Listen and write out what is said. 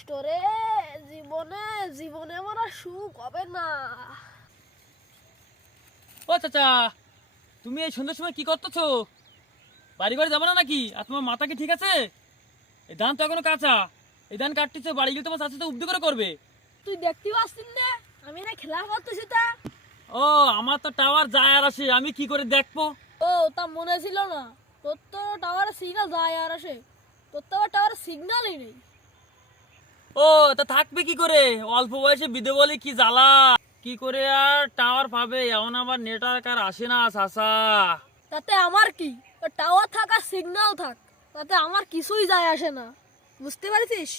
কষ্ট রে, জীবনে জীবনে আমার আর সুখ হবে না। ও চাচা, তুমি এই সন্ধ্যার সময় কি করতেছো? বাড়ি বাড়ি যাবো না নাকি? আর তোমার মাথা কি ঠিক আছে? এই ধান তো এখনো কাঁচা, এই ধান কাটতেছো, বাড়ি গিয়ে তোমার চাচা তো উব্দি করে করবে। তুই দেখতেই পাচ্ছিস না আমি না খেলা করতেছি তা? ও, আমার তো টাওয়ার যায় আর আসে, আমি কি করে দেখবো? ও, তা মনে ছিল না? তোর তো টাওয়ারে সিগন্যাল যায় আর আসে, তোর তো আবার টাওয়ারে সিগন্যালই নেই। ও, তা থাকবে কি করে? অল্প বয়সে বিদে বলে কি জ্বালা! কি করে আর টাওয়ার পাবে? এমন আবার নেটওয়ার্ক আর আসে না চাচা। তাতে আমার কি? টাওয়ার থাক আর সিগন্যাল থাক, তাতে আমার কিছুই যায় আসে না, বুঝতে পারছিস?